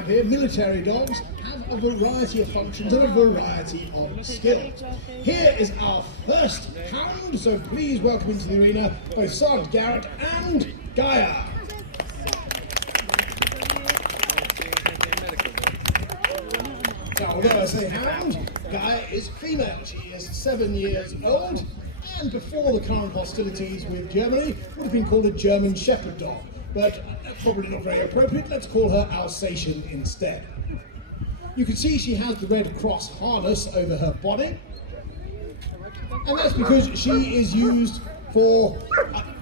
have here, military dogs, have a variety of functions and a variety of skills. Here is our first hound, so please welcome into the arena both Sergeant Garrett and Gaia. Now, although I say hound, Gaia is female. She is 7 years old, and before the current hostilities with Germany, would have been called a German Shepherd dog. But that's probably not very appropriate. Let's call her Alsatian instead. You can see she has the Red Cross harness over her body, and that's because she is used for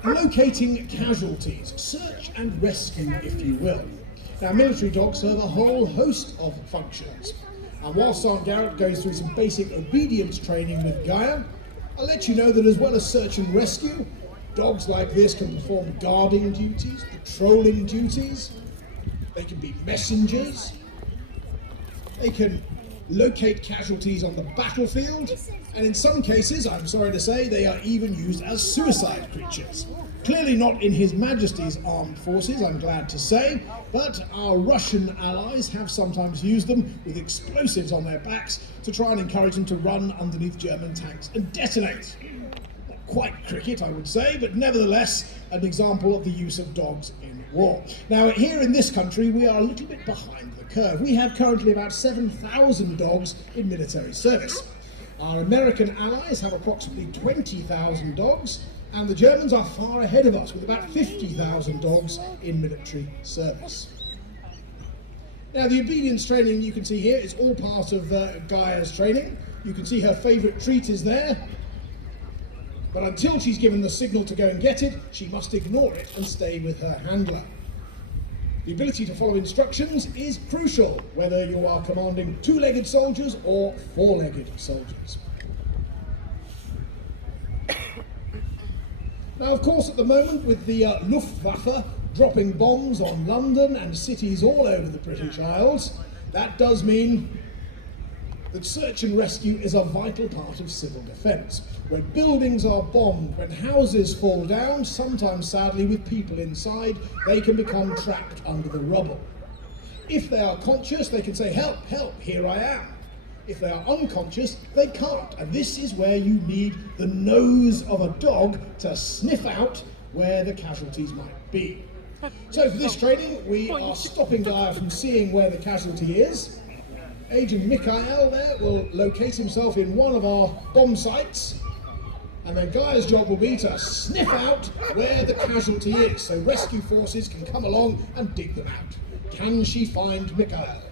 locating casualties, search and rescue, if you will. Now, military dogs serve a whole host of functions, and while Sergeant Garrett goes through some basic obedience training with Gaia, I'll let you know that as well as search and rescue, dogs like this can perform guarding duties, patrolling duties, they can be messengers, they can locate casualties on the battlefield, and in some cases, I'm sorry to say, they are even used as suicide creatures. Clearly not in His Majesty's armed forces, I'm glad to say, but our Russian allies have sometimes used them with explosives on their backs to try and encourage them to run underneath German tanks and detonate. Not quite cricket, I would say, but nevertheless an example of the use of dogs in war. Now, here in this country, we are a little bit behind the curve. We have currently about 7,000 dogs in military service. Our American allies have approximately 20,000 dogs, and the Germans are far ahead of us with about 50,000 dogs in military service. Now, the obedience training you can see here is all part of Gaia's training. You can see her favourite treat is there, but until she's given the signal to go and get it, she must ignore it and stay with her handler. The ability to follow instructions is crucial, whether you are commanding two-legged soldiers or four-legged soldiers. Now, of course, at the moment, with the Luftwaffe dropping bombs on London and cities all over the British Isles, that does mean that search and rescue is a vital part of civil defence. When buildings are bombed, when houses fall down, sometimes sadly with people inside, they can become trapped under the rubble. If they are conscious, they can say, "Help, help, here I am." If they are unconscious, they can't, and this is where you need the nose of a dog to sniff out where the casualties might be. So for this training, we are stopping Gaia from seeing where the casualty is. Agent Mikhail there will locate himself in one of our bomb sites, and then Gaia's job will be to sniff out where the casualty is, so rescue forces can come along and dig them out. Can she find Mikhail?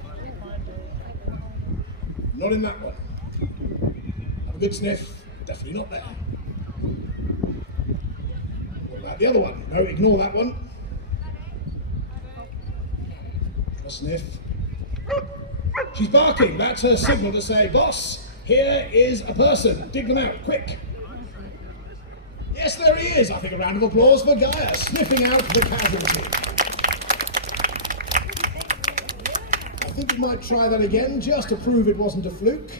Not in that one. Have a good sniff. Definitely not there. What about the other one? No, ignore that one. A sniff. She's barking. That's her signal to say, "Boss, here is a person. Dig them out, quick." Yes, there he is. I think a round of applause for Gaia, sniffing out the casualty. I think we might try that again, just to prove it wasn't a fluke.